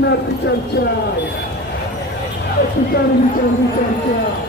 na tysiące. Pytanie mi tam tysiące.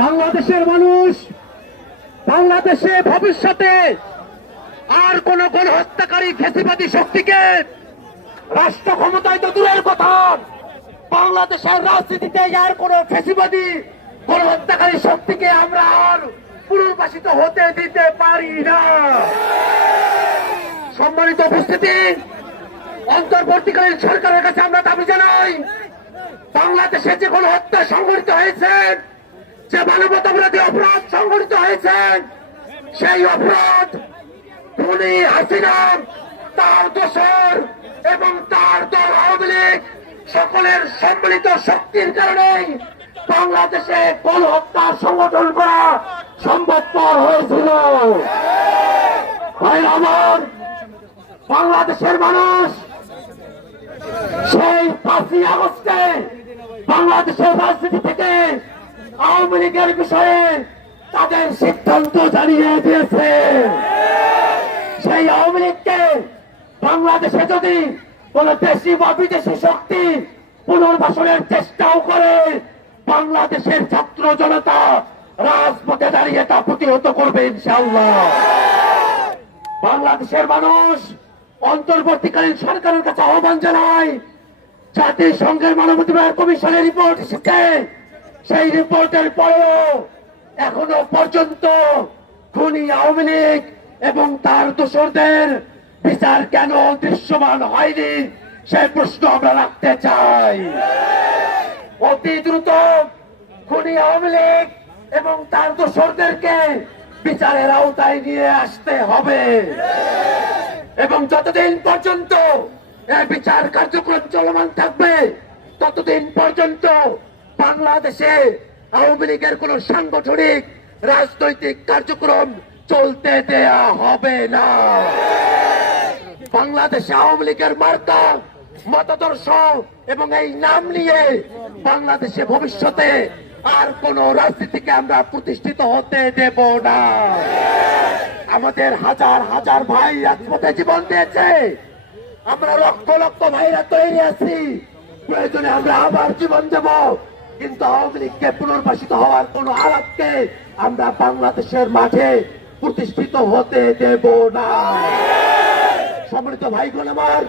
বাংলাদেশের মানুষ, বাংলাদেশে ভবিষ্যতে আর কোন গণহত্যাকারী ফেসিবাদী শক্তিকে রাষ্ট্র ক্ষমতায় তো দূরের কথা। বাংলাদেশের রাজনীতিতে আর কোন ফেসিবাদী গণহত্যাকারী শক্তিকে আমরা আর পুনর্বাসিত হতে দিতে পারি না। সম্মানিত উপস্থিতি অন্তর্বর্তীকালীন সরকারের কাছে আমরা দাবি জানাই, বাংলাদেশে যে কোনো হত্যা সংঘটিত হয়েছে, যে মানবতা বিরোধী অপরাধ সংঘটিত হয়েছে, সেই অপরাধ খুনি হাসিনা, তার দোসর এবং তার দল আওয়ামী লীগ সকলের সম্মিলিত শক্তির কারণে বাংলাদেশে গণহত্যা সংগঠন করা সম্ভবপর হয়েছিল। আমার, বাংলাদেশের মানুষ সেই পাঁচই আগস্টে বাংলাদেশের রাজনীতি থেকে আওয়ামী লীগের বিষয়ে তাদের সিদ্ধান্ত জানিয়ে দিয়েছে। সেই আওয়ামী লীগকে বাংলাদেশে যদি কোন দেশি বা বিদেশি শক্তি পুনর্বাসনের চেষ্টাও করে, বাংলাদেশের ছাত্র জনতা রাজপথে দাঁড়িয়ে তা প্রতিহত করবে ইনশাআল্লাহ। বাংলাদেশের মানুষ অন্তর্বর্তীকালীন সরকারের কাছে আহ্বান জানায় জাতিসংঘের মানবাধিকার কমিশনের রিপোর্ট এসেছে। সেই রিপোর্টের পরেও এখনও পর্যন্ত খুনি আওয়ামী লীগ এবং তার দোসরদের বিচার কেন দৃশ্যমান হয়নি সেই প্রশ্ন আমরা রাখতে চাই। অতি দ্রুত খুনি আওয়ামী লীগ এবং তার দোসরদেরকে বিচারের আওতায় নিয়ে আসতে হবে। এবং যতদিন পর্যন্ত বিচার কার্যক্রম চলমান থাকবে, ততদিন পর্যন্ত বাংলাদেশে আওয়ামী লীগের কোন সাংগঠনিক রাজনৈতিক কার্যক্রম চলতে দেয়া হবে না। বাংলাদেশে আওয়ামী লীগের মার্কা, মতাদর্শ এবং এই নাম নিয়ে বাংলাদেশে ভবিষ্যতে আর কোন রাজনীতিকে আমরা প্রতিষ্ঠিত হতে দেব না। আমাদের হাজার হাজার ভাই রাজপথে জীবন দিয়েছে। আমরা লক্ষ লক্ষ ভাইরা তৈরি আছি। প্রয়োজনে আমরা আবার জীবন দেব। কিন্তু আওয়ামী লীগকে পুনর্বাসিত হওয়ার কোন আলাপকে আমরা বাংলাদেশের মাঠে প্রতিষ্ঠিত হতে দেব না। সম্মানিত ভাইগণ আমার,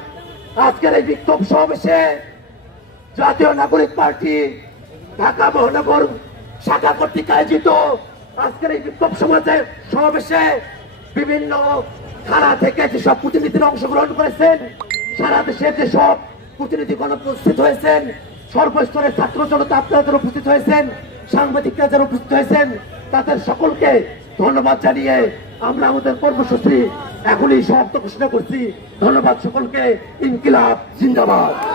আজকের এই বিক্ষোভ সমাবেশে জাতীয় নাগরিক পার্টি, ঢাকা মহানগর শাখা কর্তৃক আয়োজিত আজকের এই বিক্ষোভ সমাজে সমাবেশে বিভিন্ন থানা থেকে যেসব প্রতিনিধিরা অংশগ্রহণ করেছেন, সারা দেশের যেসব প্রতিনিধিগণ উপস্থিত হয়েছেন, সর্বস্তরের ছাত্র জনতা আপনাদের উপস্থিত হয়েছেন, সাংবাদিকরা যারা উপস্থিত হয়েছেন, তাদের সকলকে ধন্যবাদ জানিয়ে আমরা আমাদের কর্মসূচি এখনই সমাপ্ত ঘোষণা করছি। ধন্যবাদ সকলকে। ইনকিলাব, জিন্দাবাদ।